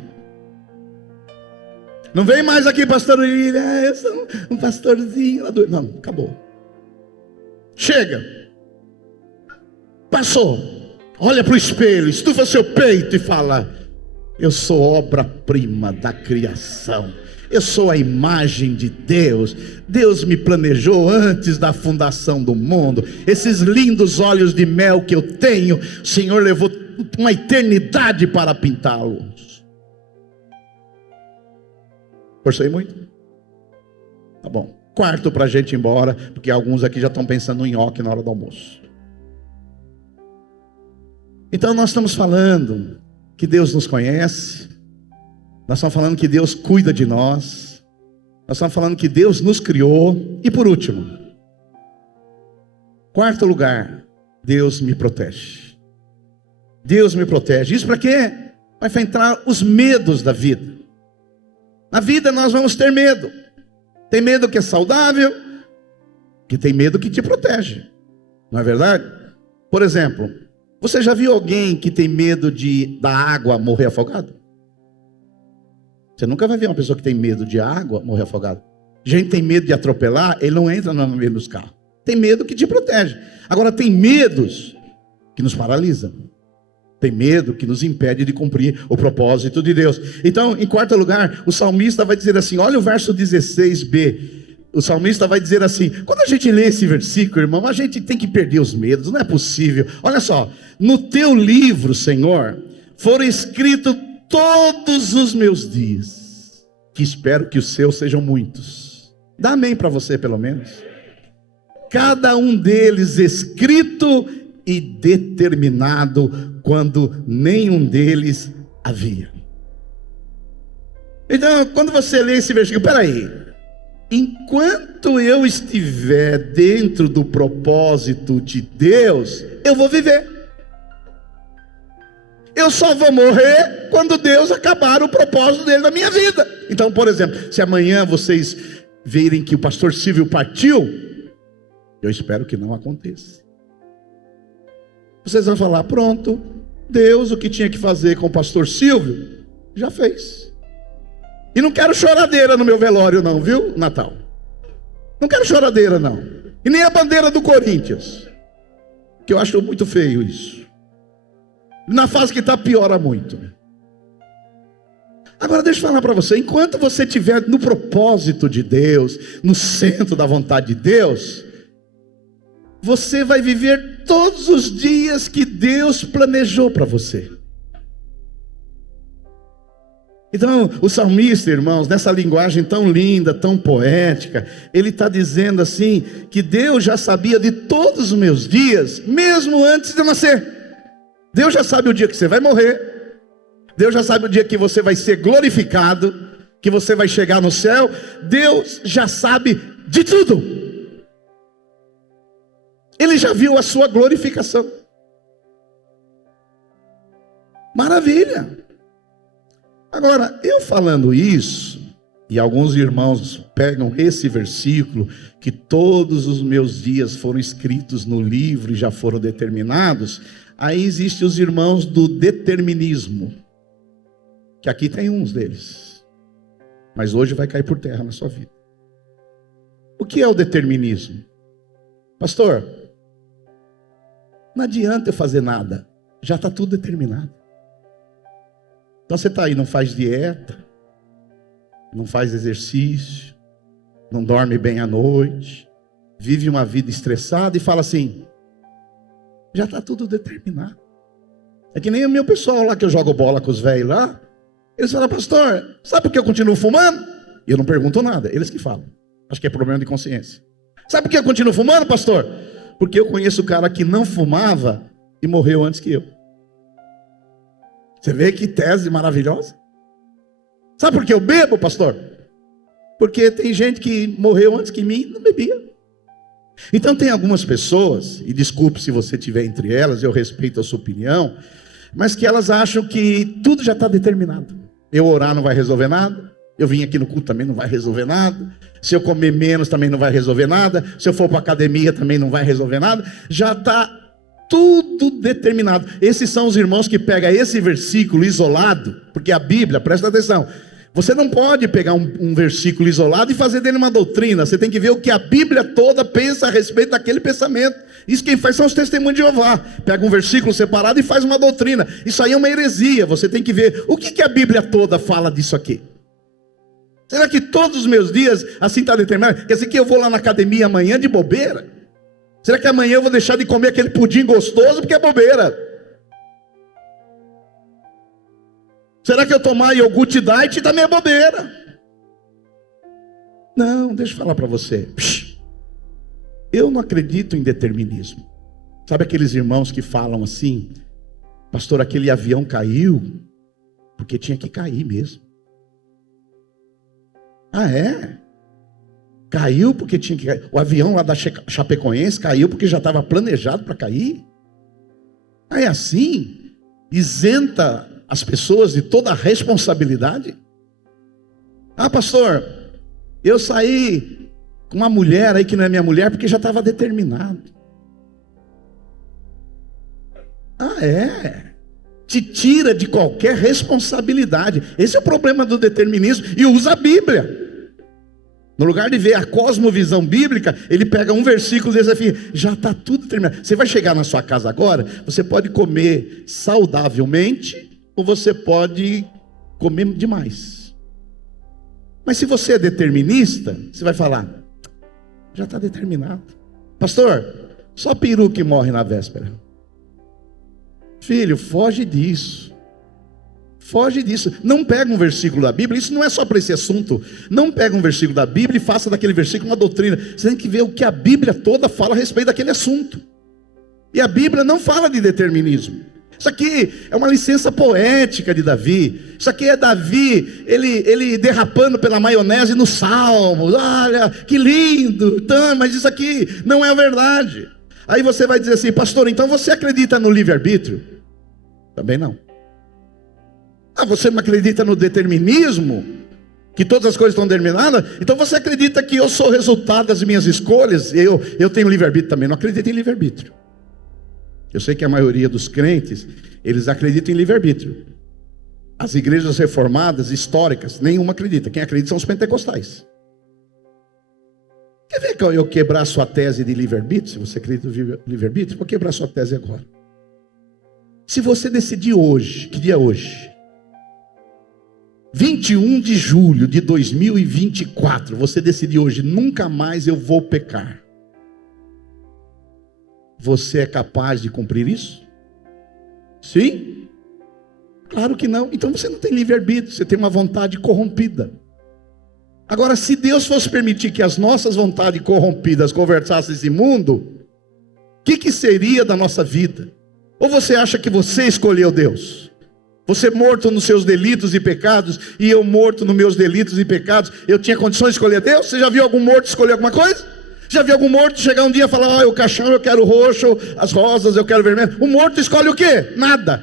Não vem mais aqui, pastor, eu sou um pastorzinho. Não, acabou. Chega. Passou. Olha para o espelho, estufa seu peito e fala: eu sou obra-prima da criação. Eu sou a imagem de Deus. Deus me planejou antes da fundação do mundo. Esses lindos olhos de mel que eu tenho, o Senhor levou uma eternidade para pintá-los. Forcei muito? Tá bom. Quarto para a gente ir embora, porque alguns aqui já estão pensando em nhoque na hora do almoço. Então nós estamos falando que Deus nos conhece. Nós estamos falando que Deus cuida de nós. Nós estamos falando que Deus nos criou. E por último, quarto lugar, Deus me protege. Deus me protege. Isso para quê? Para enfrentar os medos da vida. Na vida nós vamos ter medo. Tem medo que é saudável, que tem medo que te protege. Não é verdade? Por exemplo, você já viu alguém que tem medo da água morrer afogado? Você nunca vai ver uma pessoa que tem medo de água morrer afogado. Gente tem medo de atropelar, ele não entra no meio dos carros. Tem medo que te protege. Agora tem medos que nos paralisam. Tem medo que nos impede de cumprir o propósito de Deus. Então, em quarto lugar, o salmista vai dizer assim, olha o verso 16b. O salmista vai dizer assim, quando a gente lê esse versículo, irmão, a gente tem que perder os medos, não é possível. Olha só, no teu livro, Senhor, foram escritos todos os meus dias, que espero que os seus sejam muitos. Dá amém para você, pelo menos. Cada um deles escrito e determinado quando nenhum deles havia. Então, quando você lê esse versículo, peraí, enquanto eu estiver dentro do propósito de Deus, eu vou viver. Eu só vou morrer quando Deus acabar o propósito dele na minha vida. Então, por exemplo, se amanhã vocês verem que o pastor Silvio partiu, eu espero que não aconteça. Vocês vão falar, pronto, Deus o que tinha que fazer com o pastor Silvio, já fez. E não quero choradeira no meu velório não, viu, Natal? Não quero choradeira não. E nem a bandeira do Corinthians, que eu acho muito feio isso. Na fase que está, piora muito. Agora deixa eu falar para você, enquanto você estiver no propósito de Deus, no centro da vontade de Deus, você vai viver todos os dias que Deus planejou para você. Então, o salmista, irmãos, nessa linguagem tão linda, tão poética, ele está dizendo assim, que Deus já sabia de todos os meus dias, mesmo antes de eu nascer. Deus já sabe o dia que você vai morrer. Deus já sabe o dia que você vai ser glorificado, que você vai chegar no céu. Deus já sabe de tudo. Ele já viu a sua glorificação. Maravilha. Agora, eu falando isso, e alguns irmãos pegam esse versículo, que todos os meus dias foram escritos no livro e já foram determinados. Aí existem os irmãos do determinismo, que aqui tem uns deles, mas hoje vai cair por terra na sua vida. O que é o determinismo? Pastor, não adianta eu fazer nada, já está tudo determinado. Então você está aí, não faz dieta, não faz exercício, não dorme bem à noite, vive uma vida estressada e fala assim, já está tudo determinado. É que nem o meu pessoal lá que eu jogo bola com os velhos lá. Eles falam, pastor, sabe por que eu continuo fumando? E eu não pergunto nada, eles que falam. Acho que é problema de consciência. Sabe por que eu continuo fumando, pastor? Porque eu conheço o cara que não fumava e morreu antes que eu. Você vê que tese maravilhosa? Sabe por que eu bebo, pastor? Porque tem gente que morreu antes que mim e não bebia. Então tem algumas pessoas, e desculpe se você estiver entre elas, eu respeito a sua opinião, mas que elas acham que tudo já está determinado. Eu orar não vai resolver nada, eu vim aqui no culto também não vai resolver nada, se eu comer menos também não vai resolver nada, se eu for para a academia também não vai resolver nada, já está tudo determinado. Esses são os irmãos que pegam esse versículo isolado, porque a Bíblia, presta atenção, você não pode pegar um versículo isolado e fazer dele uma doutrina. Você tem que ver o que a Bíblia toda pensa a respeito daquele pensamento. Isso quem faz são os testemunhos de Jeová. Pega um versículo separado e faz uma doutrina. Isso aí é uma heresia. Você tem que ver o que a Bíblia toda fala disso aqui. Será que todos os meus dias assim está determinado? Quer dizer que eu vou lá na academia amanhã de bobeira? Será que amanhã eu vou deixar de comer aquele pudim gostoso porque é bobeira? Será que eu tomar iogurte diet também é bobeira? Não, deixa eu falar para você. Eu não acredito em determinismo. Sabe aqueles irmãos que falam assim, pastor, aquele avião caiu porque tinha que cair mesmo. Ah, é? Caiu porque tinha que cair. O avião lá da Chapecoense caiu porque já estava planejado para cair. Ah, é assim? Isenta as pessoas de toda a responsabilidade? Ah, pastor, eu saí com uma mulher aí que não é minha mulher porque já estava determinado. Ah, é? Te tira de qualquer responsabilidade. Esse é o problema do determinismo. E usa a Bíblia. No lugar de ver a cosmovisão bíblica, ele pega um versículo e desafia, já está tudo terminado. Você vai chegar na sua casa agora, você pode comer saudavelmente, ou você pode comer demais. Mas se você é determinista, você vai falar, já está determinado. Pastor, só peru que morre na véspera. Filho, foge disso. Foge disso. Não pega um versículo da Bíblia. Isso não é só para esse assunto. Não pega um versículo da Bíblia e faça daquele versículo uma doutrina. Você tem que ver o que a Bíblia toda fala a respeito daquele assunto. E a Bíblia não fala de determinismo. Isso aqui é uma licença poética de Davi. Isso aqui é Davi, ele derrapando pela maionese no Salmo. Olha, que lindo, então, mas isso aqui não é a verdade. Aí você vai dizer assim: pastor, então você acredita no livre-arbítrio? Também não. Ah, você não acredita no determinismo? Que todas as coisas estão determinadas? Então você acredita que eu sou resultado das minhas escolhas? Eu tenho livre-arbítrio também. Não acredito em livre-arbítrio. Eu sei que a maioria dos crentes, eles acreditam em livre-arbítrio. As igrejas reformadas, históricas, nenhuma acredita. Quem acredita são os pentecostais. Quer ver que eu quebrar a sua tese de livre-arbítrio? Se você acredita no livre-arbítrio, vou quebrar a sua tese agora. Se você decidir hoje, que dia é hoje? 21 de julho de 2024, você decidir hoje: nunca mais eu vou pecar. Você é capaz de cumprir isso? Sim? Claro que não. Então você não tem livre-arbítrio, você tem uma vontade corrompida. Agora, se Deus fosse permitir que as nossas vontades corrompidas conversassem esse mundo, o que seria da nossa vida? Ou você acha que você escolheu Deus? Você morto nos seus delitos e pecados, e eu morto nos meus delitos e pecados, eu tinha condições de escolher Deus? Você já viu algum morto escolher alguma coisa? Já viu algum morto chegar um dia e falar: o caixão eu quero roxo, as rosas eu quero vermelho? O morto escolhe o quê? Nada.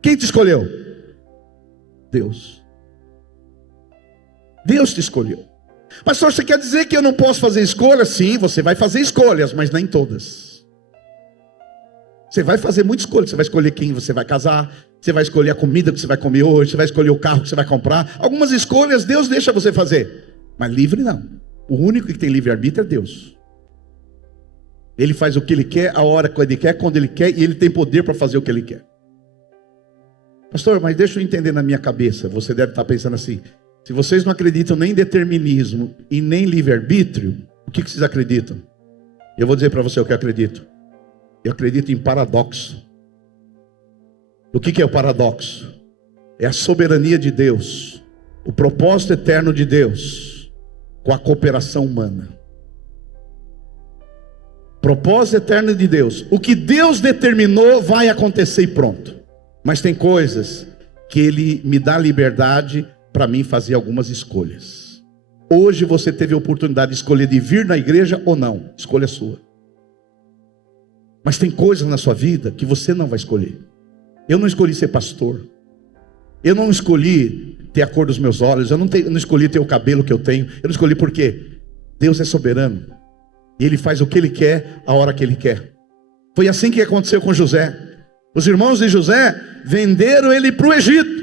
Quem te escolheu? Deus. Deus te escolheu. Pastor, você quer dizer que eu não posso fazer escolhas? Sim, você vai fazer escolhas, mas nem todas. Você vai fazer muitas escolhas. Você vai escolher quem você vai casar, você vai escolher a comida que você vai comer hoje, você vai escolher o carro que você vai comprar. Algumas escolhas Deus deixa você fazer, mas livre não. O único que tem livre-arbítrio é Deus. Ele faz o que Ele quer, a hora que Ele quer, quando Ele quer, e Ele tem poder para fazer o que Ele quer. Pastor, mas deixa eu entender na minha cabeça. Você deve estar pensando assim: se vocês não acreditam nem em determinismo e nem livre-arbítrio, o que vocês acreditam? Eu vou dizer para você o que eu acredito. Eu acredito em paradoxo. O que é o paradoxo? É a soberania de Deus, o propósito eterno de Deus, com a cooperação humana. Propósito eterno de Deus. O que Deus determinou vai acontecer e pronto. Mas tem coisas que Ele me dá liberdade para mim fazer algumas escolhas. Hoje você teve a oportunidade de escolher de vir na igreja ou não. Escolha sua. Mas tem coisas na sua vida que você não vai escolher. Eu não escolhi ser pastor. Eu não escolhi ter a cor dos meus olhos. Eu não escolhi ter o cabelo que eu tenho. Eu não escolhi porque Deus é soberano. E Ele faz o que Ele quer, a hora que Ele quer. Foi assim que aconteceu com José. Os irmãos de José venderam ele para o Egito.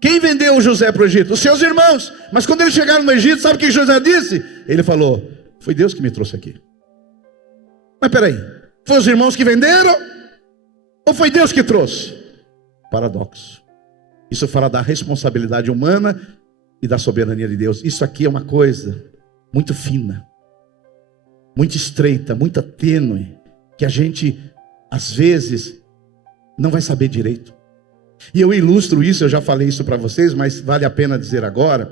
Quem vendeu José para o Egito? Os seus irmãos. Mas quando eles chegaram no Egito, sabe o que José disse? Ele falou: foi Deus que me trouxe aqui. Mas peraí, foi os irmãos que venderam? Ou foi Deus que trouxe? Paradoxo. Isso fala da responsabilidade humana e da soberania de Deus. Isso aqui é uma coisa muito fina, muito estreita, muito tênue, que a gente às vezes não vai saber direito. E eu ilustro isso, eu já falei isso para vocês, mas vale a pena dizer agora.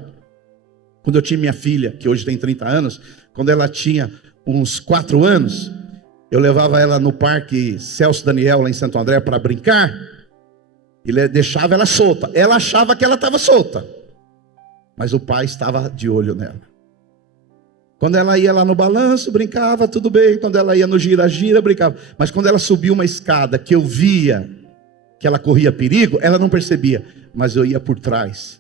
Quando eu tinha minha filha, que hoje tem 30 anos, quando ela tinha uns 4 anos, eu levava ela no parque Celso Daniel, lá em Santo André, para brincar. Ele deixava ela solta. Ela achava que ela estava solta, mas o pai estava de olho nela. Quando ela ia lá no balanço, brincava, tudo bem. Quando ela ia no gira-gira, brincava. Mas quando ela subia uma escada que eu via que ela corria perigo, ela não percebia. Mas eu ia por trás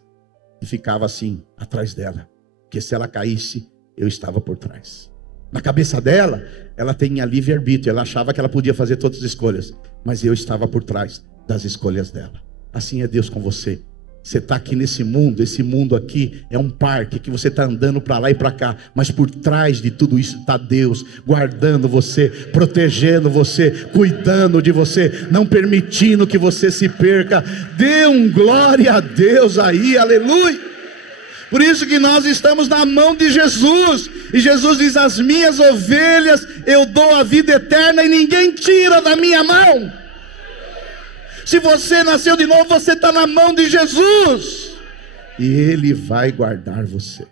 e ficava assim, atrás dela. Porque se ela caísse, eu estava por trás. Na cabeça dela, ela tinha livre-arbítrio. Ela achava que ela podia fazer todas as escolhas. Mas eu estava por trás das escolhas dela. Assim é Deus com você. Você está aqui nesse mundo, esse mundo aqui é um parque que você está andando para lá e para cá, mas por trás de tudo isso está Deus, guardando você, protegendo você, cuidando de você, não permitindo que você se perca. Dê um glória a Deus aí, aleluia. Por isso que nós estamos na mão de Jesus, e Jesus diz: as minhas ovelhas eu dou a vida eterna e ninguém tira da minha mão. Se você nasceu de novo, você está na mão de Jesus. E Ele vai guardar você.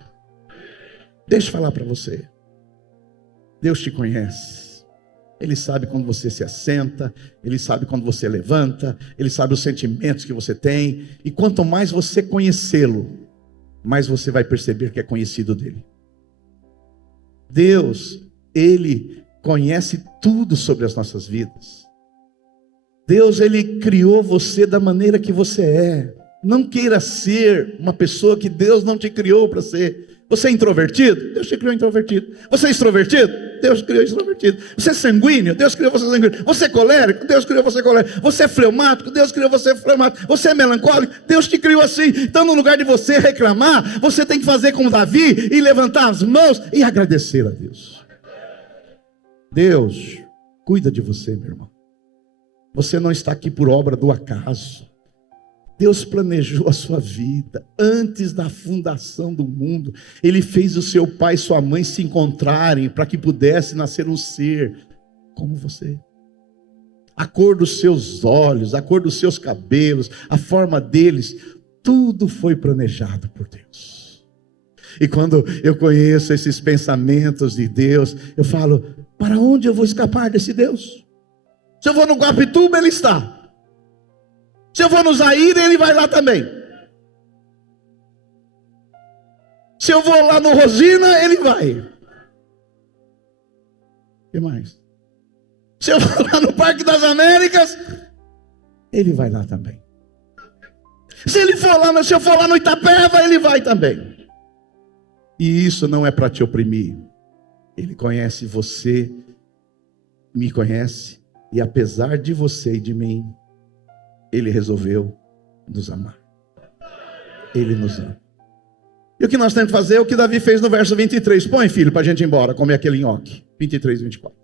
Deixa eu falar para você. Deus te conhece. Ele sabe quando você se assenta, Ele sabe quando você levanta, Ele sabe os sentimentos que você tem. E quanto mais você conhecê-lo, mais você vai perceber que é conhecido dele. Deus, Ele conhece tudo sobre as nossas vidas. Deus, Ele criou você da maneira que você é. Não queira ser uma pessoa que Deus não te criou para ser. Você é introvertido? Deus te criou introvertido. Você é extrovertido? Deus criou extrovertido. Você é sanguíneo? Deus criou você sanguíneo. Você é colérico? Deus criou você colérico. Você é fleumático? Deus criou você fleumático. Você é melancólico? Deus te criou assim. Então, no lugar de você reclamar, você tem que fazer como Davi e levantar as mãos e agradecer a Deus. Deus cuida de você, meu irmão. Você não está aqui por obra do acaso. Deus planejou a sua vida antes da fundação do mundo. Ele fez o seu pai e sua mãe se encontrarem para que pudesse nascer um ser como você. A cor dos seus olhos, a cor dos seus cabelos, a forma deles, tudo foi planejado por Deus. E quando eu conheço esses pensamentos de Deus, eu falo, para onde eu vou escapar desse Deus? Se eu vou no Guapituba, Ele está. Se eu vou no Zaire, Ele vai lá também. Se eu vou lá no Rosina, Ele vai. O que mais? Se eu for lá no Parque das Américas, Ele vai lá também. Se eu for lá no Itapeva, Ele vai também. E isso não é para te oprimir. Ele conhece você, me conhece, e apesar de você e de mim, Ele resolveu nos amar. Ele nos ama. E o que nós temos que fazer é o que Davi fez no verso 23. Põe, filho, para a gente ir embora, comer aquele nhoque. 23 e 24.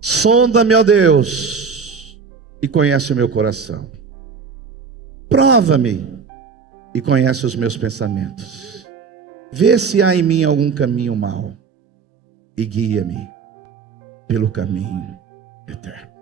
Sonda-me, ó Deus, e conhece o meu coração. Prova-me e conhece os meus pensamentos. Vê se há em mim algum caminho mau e guia-me pelo caminho eterno.